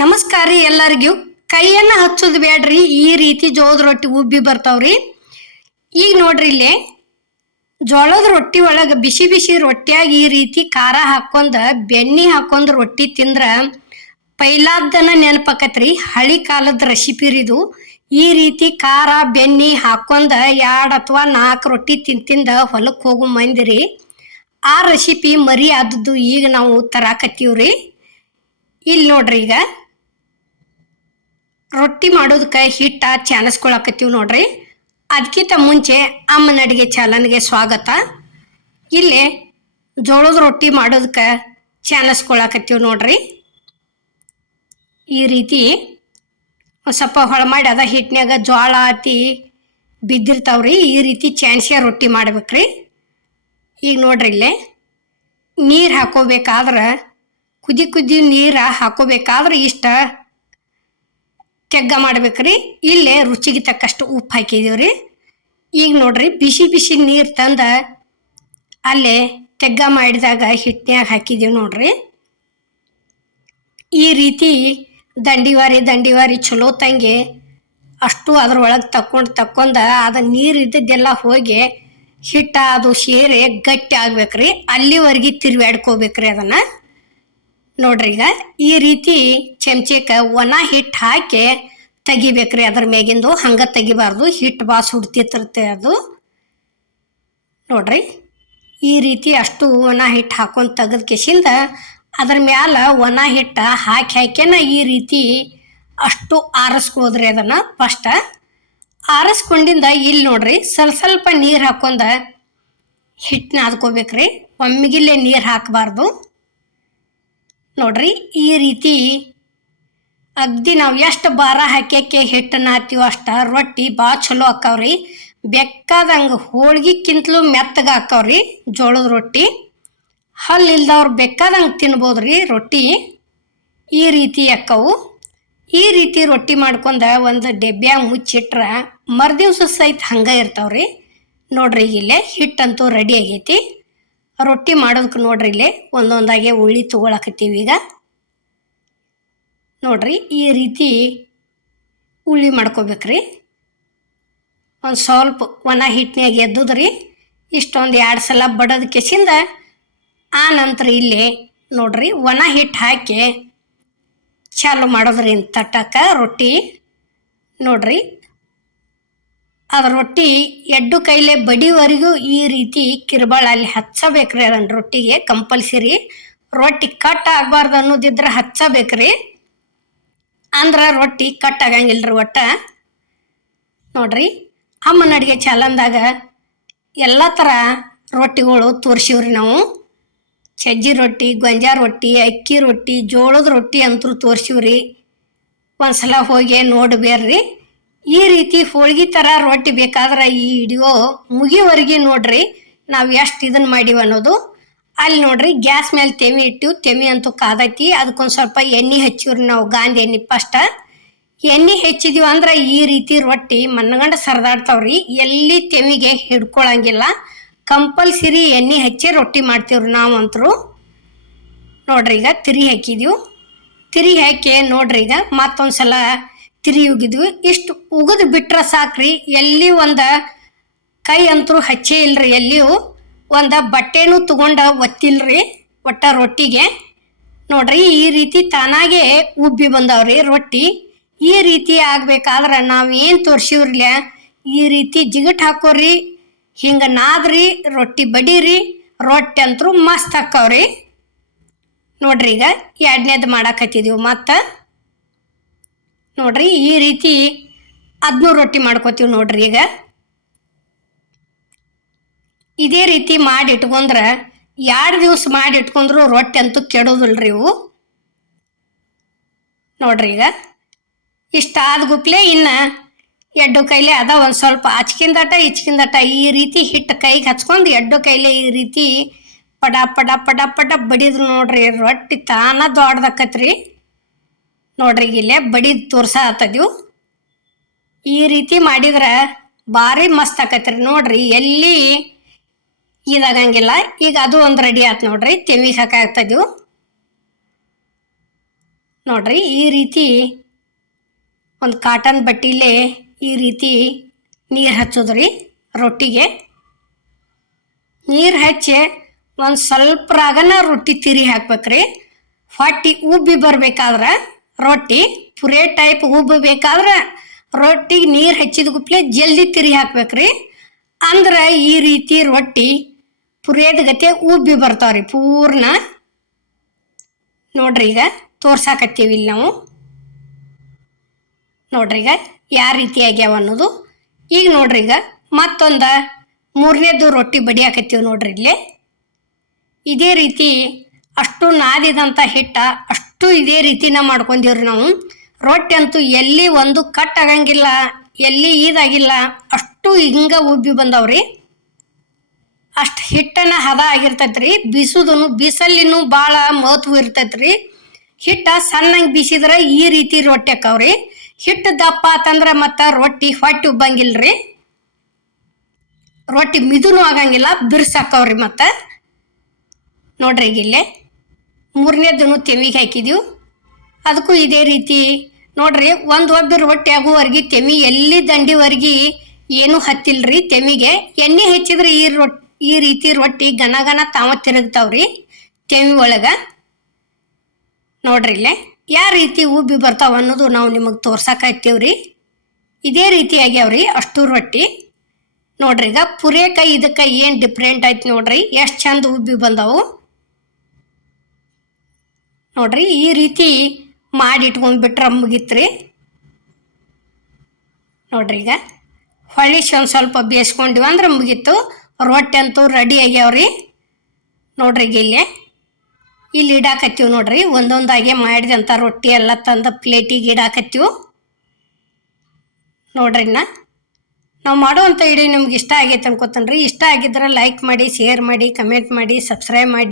ನಮಸ್ಕಾರ ರೀ ಎಲ್ಲರಿಗೂ. ಕೈಯನ್ನ ಹಚ್ಚೋದು ಬೇಡ್ರಿ ಈ ರೀತಿ ಜೋಳದ ರೊಟ್ಟಿ ಉಬ್ಬಿ ಬರ್ತಾವ್ರಿ. ಈಗ ನೋಡ್ರಿ ಇಲ್ಲಿ, ಜೋಳದ ರೊಟ್ಟಿ ಒಳಗೆ ಬಿಸಿ ಬಿಸಿ ರೊಟ್ಟಿಯಾಗ ಈ ರೀತಿ ಖಾರ ಹಾಕೊಂಡ ಬೆಣ್ಣಿ ಹಾಕೊಂಡ್ ರೊಟ್ಟಿ ತಿಂದ್ರ ಪೈಲಾದ್ದನ ನೆನಪಾಕತ್ರಿ ಹಳಿ ಕಾಲದ ರೆಸಿಪಿ ಇದು. ಈ ರೀತಿ ಖಾರ, ಬೆಣ್ಣಿ ಹಾಕೊಂಡ ಎರಡು ಅಥವಾ ನಾಲ್ಕು ರೊಟ್ಟಿ ತಿಂತಿಂದ ಹೊಲಕ್ಕೆ ಹೋಗು ಮಂದಿರಿ. ಆ ರೆಸಿಪಿ ಮರಿ ಆದದ್ದು ಈಗ ನಾವು ತರಾಕತ್ತೀವ್ರಿ. ಇಲ್ಲಿ ನೋಡ್ರಿ ಈಗ. ರೊಟ್ಟಿ ಮಾಡೋದಕ್ಕೆ ಹಿಟ್ಟ ಚಾನಸ್ಕೊಳಕತ್ತೀವಿ ನೋಡ್ರಿ. ಅದಕ್ಕಿಂತ ಮುಂಚೆ ಅಮ್ಮನ ಅಡುಗೆ ಚಾನಲ್ಗೆ ಸ್ವಾಗತ. ಇಲ್ಲಿ ಜೋಳದ ರೊಟ್ಟಿ ಮಾಡೋದಕ್ಕೆ ಚಾನಸ್ಕೊಳಕತ್ತೀವಿ ನೋಡ್ರಿ. ಈ ರೀತಿ ಸ್ವಲ್ಪ ಹೊಳ ಮಾಡಿ ಅದ ಹಿಟ್ಟಿನಾಗ ಜೋಳ ಹತ್ತಿ ಬಿದ್ದಿರ್ತಾವ್ರಿ, ಈ ರೀತಿ ಚಾನ್ಸಿಯ ರೊಟ್ಟಿ ಮಾಡ್ಬೇಕ್ರಿ. ಈಗ ನೋಡ್ರಿ ಇಲ್ಲೇ ನೀರು ಹಾಕೋಬೇಕಾದ್ರೆ ಕುದಿ ಕುದಿ ನೀರು ಹಾಕೋಬೇಕಾದ್ರೆ ಇಷ್ಟ ತೆಗ್ಗ ಮಾಡ್ಬೇಕ್ರಿ. ಇಲ್ಲೇ ರುಚಿಗೆ ತಕ್ಕಷ್ಟು ಉಪ್ಪು ಹಾಕಿದೀವ್ರಿ. ಈಗ ನೋಡ್ರಿ, ಬಿಸಿ ಬಿಸಿ ನೀರು ತಂದ ಅಲ್ಲೇ ತೆಗ್ಗ ಮಾಡಿದಾಗ ಹಿಟ್ಟಿನಾಗ ಹಾಕಿದೀವಿ ನೋಡ್ರಿ. ಈ ರೀತಿ ದಂಡಿವಾರಿ ದಂಡಿವಾರಿ ಚಲೋ ತಂಗೆ ಅಷ್ಟು ಅದ್ರೊಳಗೆ ತಕ್ಕೊಂಡು ತಕ್ಕೊಂಡ ಅದು ನೀರು ಇದ್ದದ್ದೆಲ್ಲ ಹೋಗಿ ಹಿಟ್ಟ ಅದು ಸೇರಿ ಗಟ್ಟಿ ಆಗ್ಬೇಕ್ರಿ. ಅಲ್ಲಿವರೆಗೆ ತಿರ್ವ್ಯಾಡ್ಕೋಬೇಕ್ರಿ ಅದನ್ನ. ನೋಡ್ರಿ ಈಗ ಈ ರೀತಿ ಚಮಚಕ್ಕೆ ಒಣ ಹಿಟ್ಟು ಹಾಕಿ ತೆಗಿಬೇಕ್ರಿ ಅದ್ರ ಮ್ಯಾಗಿಂದು. ಹಂಗ ತೆಗಿಬಾರ್ದು. ಹಿಟ್ಟು ಬಾಸ್ ಹುಡ್ತಿರ್ತೈತೆ ಅದು. ನೋಡ್ರಿ. ಈ ರೀತಿ ಅಷ್ಟು ಒಣ ಹಿಟ್ಟು ಹಾಕೊಂಡು ತೆಗೆದ ಕೆಸಿಂದ ಅದ್ರ ಮ್ಯಾಲ ಒಣ ಹಿಟ್ಟು ಹಾಕಿ ಹಾಕ್ಯನ ಈ ರೀತಿ ಅಷ್ಟು ಆರಿಸ್ಕೋದ್ರಿ ಅದನ್ನು ಫಸ್ಟ. ಆರಿಸ್ಕೊಂಡಿಂದ ಇಲ್ಲಿ ನೋಡ್ರಿ. ಸ್ವಲ್ಪ ಸ್ವಲ್ಪ ನೀರು ಹಾಕೊಂಡ ಹಿಟ್ಟನ್ನ ನಾದ್ಕೋಬೇಕ್ರಿ ಒಮ್ಮಿಗಿಲ್ಲೇ ನೀರು ಹಾಕಬಾರ್ದು. ನೋಡ್ರಿ, ಈ ರೀತಿ ಅಗ್ದಿ ನಾವು ಎಷ್ಟು ಬಾರ ಹಾಕ್ಯಕ್ಕೆ ಹಿಟ್ಟನ್ನ ಹಾಕ್ತೀವೋ ಅಷ್ಟ ರೊಟ್ಟಿ ಭಾಳ ಚಲೋ ಆಕ್ಕವ್ರಿ ಬೆಕ್ಕಾದಂಗೆ ಹೋಳ್ಗಿಕ್ಕಿಂತಲೂ ಮೆತ್ತಗ ಹಾಕವ್ರಿ ಜೋಳದ ರೊಟ್ಟಿ. ಹಲ್ಲಿಲ್ದವ್ರು ಇಲ್ದವ್ರು ತಿನ್ಬೋದು ತಿನ್ಬೋದ್ರಿ ರೊಟ್ಟಿ. ಈ ರೀತಿ ಅಕ್ಕವು ಈ ರೀತಿ ರೊಟ್ಟಿ ಮಾಡ್ಕೊಂಡ ಒಂದು ಡೆಬ್ಬ್ಯಾಗ ಮುಚ್ಚಿಟ್ರೆ ಮರ್ದಿವ್ಸ ಸಹಿತ ಹಂಗೆ ಇರ್ತಾವ್ರಿ. ನೋಡ್ರಿ, ಇಲ್ಲೇ ಹಿಟ್ಟಂತೂ ರೆಡಿ ಆಗೈತಿ. ರೊಟ್ಟಿ ಮಾಡೋದಕ್ಕೆ ನೋಡ್ರಿ ಇಲ್ಲಿ. ಒಂದೊಂದಾಗೆ ಉಳ್ಳಿ ತೊಗೊಳಕತ್ತೀವಿ ಈಗ. ನೋಡ್ರಿ ಈ ರೀತಿ ಉಳ್ಳಿ ಮಾಡ್ಕೋಬೇಕ್ರಿ. ಒಂದು ಸ್ವಲ್ಪ ಒಣ ಹಿಟ್ಟಿನಾಗ ಎದ್ದುದ್ರಿ, ಇಷ್ಟೊಂದು ಎರಡು ಸಲ ಬಡದ ಕೆಸಿಂದ ಆ ನಂತರ ಇಲ್ಲಿ ನೋಡ್ರಿ ಒಣ ಹಿಟ್ಟು ಹಾಕಿ ಚಾಲು ಮಾಡೋದ್ರಿ ತಟ್ಟಕ್ಕೆ ರೊಟ್ಟಿ. ನೋಡ್ರಿ ಅದ ರೊಟ್ಟಿ ಎಡ್ಡು ಕೈಲೇ ಬಡಿವರೆಗೂ ಈ ರೀತಿ ಕಿರ್ಬಾಳ ಅಲ್ಲಿ ಹಚ್ಚಬೇಕ್ರಿ ಅದನ್ನ ರೊಟ್ಟಿಗೆ ಕಂಪಲ್ಸರಿ. ರೊಟ್ಟಿ ಕಟ್ ಆಗ್ಬಾರ್ದು ಅನ್ನೋದಿದ್ರೆ ಹಚ್ಚಬೇಕ್ರಿ. ಅಂದ್ರೆ ರೊಟ್ಟಿ ಕಟ್ ಆಗಂಗಿಲ್ರಿ ಒಟ್ಟ. ನೋಡ್ರಿ, ಅಮ್ಮನ ಅಡುಗೆ ಚಾಲನ್ದಾಗ ಎಲ್ಲ ಥರ ರೊಟ್ಟಿಗಳು ತೋರಿಸಿವ್ರಿ ನಾವು. ಸಜ್ಜಿ ರೊಟ್ಟಿ ಗೊಂಜಾಳ ರೊಟ್ಟಿ, ಅಕ್ಕಿ ರೊಟ್ಟಿ, ಜೋಳದ ರೊಟ್ಟಿ ಅಂತೂ ತೋರಿಸಿವ್ರಿ. ಒಂದ್ಸಲ ಹೋಗಿ ನೋಡ್ಬೇರ್ರಿ. ಈ ರೀತಿ ಹೋಳ್ಗಿ ಥರ ರೊಟ್ಟಿ ಬೇಕಾದ್ರೆ ಈ ವಿಡಿಯೋ ಮುಗಿಯವರೆಗೆ ನೋಡ್ರಿ ನಾವು ಎಷ್ಟು ಇದನ್ನ ಮಾಡೀವಿ ಅನ್ನೋದು. ಅಲ್ಲಿ ನೋಡ್ರಿ ಗ್ಯಾಸ್ ಮೇಲೆ ತೆಮಿ ಇಟ್ಟು ತೆಮಿ ಅಂತೂ ಕಾದೈತಿ ಅದಕ್ಕೊಂದು ಸ್ವಲ್ಪ ಎಣ್ಣೆ ಹಚ್ಚಿವ್ರಿ ನಾವು ಗಾಂಧಿ ಎಣ್ಣೆ ಫಸ್ಟ್ ಎಣ್ಣೆ ಹೆಚ್ಚಿದೀವಿ ಅಂದ್ರೆ ಈ ರೀತಿ ರೊಟ್ಟಿ ಮನ್ನಗಂಡ ಸರದಾಡ್ತಾವ್ರಿ. ಎಲ್ಲಿ ತೆಮಿಗೆ ಹಿಡ್ಕೊಳಂಗಿಲ್ಲ. ಕಂಪಲ್ಸರಿ ಎಣ್ಣೆ ಹಚ್ಚಿ ರೊಟ್ಟಿ ಮಾಡ್ತೀವ್ರಿ ಅಂತರೂ ನೋಡ್ರಿ ಈಗ ತಿರಿ ಹಾಕಿದೀವಿ. ತಿರಿ ಹಾಕಿ ನೋಡ್ರಿ ಈಗ ಮತ್ತೊಂದು ಸಲ ತಿರಿ ಉಗಿದ್ವಿ ಇಷ್ಟು ಉಗಿದು ಬಿಟ್ರೆ ಸಾಕ್ರಿ, ಎಲ್ಲಿ ಒಂದು ಕೈ ಅಂತರೂ ಹಚ್ಚೇ ಇಲ್ರಿ, ಎಲ್ಲಿಯೂ ಒಂದು ಬಟ್ಟೆನೂ ತಗೊಂಡ ಒತ್ತಿಲ್ರಿ ಒಟ್ಟ ರೊಟ್ಟಿಗೆ. ನೋಡ್ರಿ, ಈ ರೀತಿ ತಾನಾಗೆ ಉಬ್ಬಿ ಬಂದವ್ರಿ ರೊಟ್ಟಿ. ಈ ರೀತಿ ಆಗ್ಬೇಕಾದ್ರೆ ನಾವು ಏನು ತೋರ್ಸಿವ್ರಲ್ಲ ಈ ರೀತಿ ಜಿಗಟ್ ಹಾಕೋರಿ, ಹಿಂಗೆ ನಾದ್ರಿ, ರೊಟ್ಟಿ ಬಡೀರಿ, ರೊಟ್ಟಿ ಅಂತರೂ ಮಸ್ತ್ ಹಾಕವ್ರಿ. ನೋಡ್ರಿ ಈಗ ಎರಡನೇದು ಮಾಡಾಕತ್ತಿದೀವಿ ಮತ್ತೆ ನೋಡ್ರಿ ಈ ರೀತಿ ಅದನ್ನೂ ರೊಟ್ಟಿ ಮಾಡ್ಕೋತೀವಿ ನೋಡ್ರಿ ಈಗ. ಇದೇ ರೀತಿ ಮಾಡಿ ಇಟ್ಕೊಂಡ್ರೆ ಎರಡು ದಿವ್ಸ ಮಾಡಿ ಇಟ್ಕೊಂಡ್ರು ರೊಟ್ಟಿ ಅಂತೂ ಕೆಡೋದಿಲ್ರಿ ಇವು. ನೋಡ್ರಿ ಈಗ. ಇಷ್ಟಾದ ಗುಪ್ಲೆ ಇನ್ನು ಎಡ್ಡು ಕೈಲೆ ಅದ ಒಂದು ಸ್ವಲ್ಪ ಆಚ್ಕಿಂದಟ ಇಚ್ಕಿಂದಟ ಈ ರೀತಿ ಹಿಟ್ಟು ಕೈಗೆ ಹಚ್ಕೊಂಡು ಎಡ್ಡು ಕೈಲೆ ಈ ರೀತಿ ಪಡ ಪಡ ಪಡ ಪಡ ಬಡಿದ್ರು ನೋಡ್ರಿ ರೊಟ್ಟಿ ತಾನ ದೊಡ್ಡದಕ್ಕತ್ರಿ ನೋಡ್ರಿ ಇಲ್ಲೇ ಬಡಿ ತೋರ್ಸ ಆತದ್ವು ಈ ರೀತಿ ಮಾಡಿದ್ರೆ ಭಾರಿ ಮಸ್ತ್ ಆಕತ್ರಿ ನೋಡ್ರಿ, ಎಲ್ಲಿ ಇದಾಗಂಗಿಲ್ಲ. ಈಗ ಅದು ಒಂದು ರೆಡಿ ಆಯ್ತು ನೋಡ್ರಿ ತೆಮಿಗೆ ಹಾಕಾಗ್ತದ್ವು ನೋಡ್ರಿ, ಈ ರೀತಿ ಒಂದು ಕಾಟನ್ ಬಟ್ಟಿಲೇ ಈ ರೀತಿ ನೀರು ಹಚ್ಚೋದ್ರಿ ರೊಟ್ಟಿಗೆ. ನೀರು ಹಚ್ಚಿ ಒಂದು ಸ್ವಲ್ಪ ರಾಗನ ರೊಟ್ಟಿ ತಿರಿ ಹಾಕ್ಬೇಕ್ರಿ. ಹೊಟ್ಟಿ ಉಬ್ಬಿ ಬರ್ಬೇಕಾದ್ರೆ ರೊಟ್ಟಿ, ಪುರೆ ಟೈಪ್ ಉಬ್ಬಬೇಕಾದ್ರೆ ರೊಟ್ಟಿಗೆ ನೀರು ಹಚ್ಚಿದ ಗುಪ್ಲೆ ಜಲ್ದಿ ತಿರಿ ಹಾಕ್ಬೇಕ್ರಿ. ಅಂದ್ರೆ ಈ ರೀತಿ ರೊಟ್ಟಿ ಪುರೇದ ಗತೆ ಉಬ್ಬಿ ಬರ್ತಾವ್ರಿ ಪೂರ್ಣ. ನೋಡ್ರಿ ಈಗ ತೋರ್ಸಾಕತ್ತೀವಿ ಇಲ್ಲಿ ನಾವು. ನೋಡ್ರಿ ಈಗ ಯಾವ ರೀತಿ ಆಗ್ಯಾವ ಅನ್ನೋದು. ಈಗ ನೋಡ್ರಿ ಈಗ ಮತ್ತೊಂದು ಮೂರನೇದು ರೊಟ್ಟಿ ಬಡಿಯಾಕತ್ತೀವಿ ನೋಡ್ರಿ ಇಲ್ಲಿ. ಇದೇ ರೀತಿ ಅಷ್ಟು ನಾದಿದಂಥ ಹಿಟ್ಟ, ಅಷ್ಟು ಇದೇ ರೀತಿನ ಮಾಡ್ಕೊಂಡಿವ್ರಿ ನಾವು. ರೊಟ್ಟಿ ಅಂತೂ ಎಲ್ಲಿ ಒಂದು ಕಟ್ ಆಗಂಗಿಲ್ಲ, ಎಲ್ಲಿ ಇದಾಗಿಲ್ಲ, ಅಷ್ಟು ಹಿಂಗ ಉಬ್ಬಿ ಬಂದವ್ರಿ. ಅಷ್ಟು ಹಿಟ್ಟನ ಹದ ಆಗಿರ್ತೈತ್ರಿ, ಬಿಸುದನು, ಬೀಸಲ್ಲಿನೂ ಭಾಳ ಮಹತ್ವ ಇರ್ತೈತ್ರಿ. ಹಿಟ್ಟ ಸಣ್ಣಂಗೆ ಬೀಸಿದ್ರೆ ಈ ರೀತಿ ರೊಟ್ಟಿ ಹಾಕವ್ರಿ ಹಿಟ್ಟು ದಪ್ಪ ಆತಂದ್ರೆ ಮತ್ತು ರೊಟ್ಟಿ ಹೊಟ್ಟೆ ಉಬ್ಬಂಗಿಲ್ರಿ. ರೊಟ್ಟಿ ಮಿದುನು ಆಗಂಗಿಲ್ಲ ಬಿರ್ಸಾಕವ್ರಿ ಮತ್ತು. ನೋಡ್ರಿ ಈಗ ಇಲ್ಲೇ. ಮೂರನೇದನ್ನು ತೆಮಿಗೆ ಹಾಕಿದ್ದೀವಿ ಅದಕ್ಕೂ ಇದೇ ರೀತಿ ನೋಡ್ರಿ, ಒಂದು ಒಬ್ಬ ರೊಟ್ಟಿ ಆಗುವವರೆಗೆ ತೆಮಿ ಎಲ್ಲಿ ದಂಡಿವರೆಗೆ ಏನು ಹತ್ತಿಲ್ರಿ ತೆಮಿಗೆ ಎಣ್ಣೆ ಹೆಚ್ಚಿದ್ರೆ ಈ ರೊಟ್ಟಿ ಈ ರೀತಿ ರೊಟ್ಟಿ ಘನ ಘನ ತಾವ ತಿರುಗ್ತಾವ್ರಿ ತೆಮಿ ಒಳಗೆ. ನೋಡ್ರಿ ಇಲ್ಲೇ, ಯಾವ ರೀತಿ ಉಬ್ಬಿ ಬರ್ತಾವ ಅನ್ನೋದು ನಾವು ನಿಮಗೆ ತೋರ್ಸಕ್ಕಾಯ್ತೀವ್ರಿ ಇದೇ ರೀತಿ ಆಗ್ಯಾವ್ರಿ ಅಷ್ಟು ರೊಟ್ಟಿ. ನೋಡ್ರಿ ಈಗ ಪುರೇಕಾಯಿ ಇದಕ್ಕೆ ಏನು ಡಿಫ್ರೆಂಟ್ ಆಯ್ತು ನೋಡ್ರಿ, ಎಷ್ಟು ಚಂದ ಉಬ್ಬಿ ಬಂದವು. ನೋಡ್ರಿ ಈ ರೀತಿ ಮಾಡಿ ಇಟ್ಕೊಂಡ್ಬಿಟ್ರೆ ಮುಗಿತ್ರಿ. ನೋಡ್ರಿ ಈಗ ಹೊಳಿಸಿ ಒಂದು ಸ್ವಲ್ಪ ಬೇಯಿಸ್ಕೊಂಡಿವಿ ಅಂದ್ರೆ ಮುಗೀತು. ರೊಟ್ಟಿ ಅಂತೂ ರೆಡಿ ಆಗ್ಯಾವ್ರಿ. ನೋಡ್ರಿ ಈಗ ಇಲ್ಲಿ. ಇಲ್ಲಿ ಇಡಾಕತ್ತೀವಿ ನೋಡ್ರಿ. ಒಂದೊಂದಾಗೆ ಮಾಡಿದಂಥ ರೊಟ್ಟಿ ಎಲ್ಲ ತಂದು ಪ್ಲೇಟಿಗೆ ಇಡಾಕತ್ತೀವಿ. ನೋಡ್ರಿ ನಾ ನಾವು ಮಾಡುವಂಥ ವಿಡಿಯೋ ನಿಮ್ಗೆ ಇಷ್ಟ ಆಗೈತೆ ಅನ್ಕೋತಾನೆ ಇಷ್ಟ ಆಗಿದ್ರೆ ಲೈಕ್ ಮಾಡಿ ಶೇರ್ ಮಾಡಿ ಕಮೆಂಟ್ ಮಾಡಿ ಸಬ್ಸ್ಕ್ರೈಬ್ ಮಾಡಿ.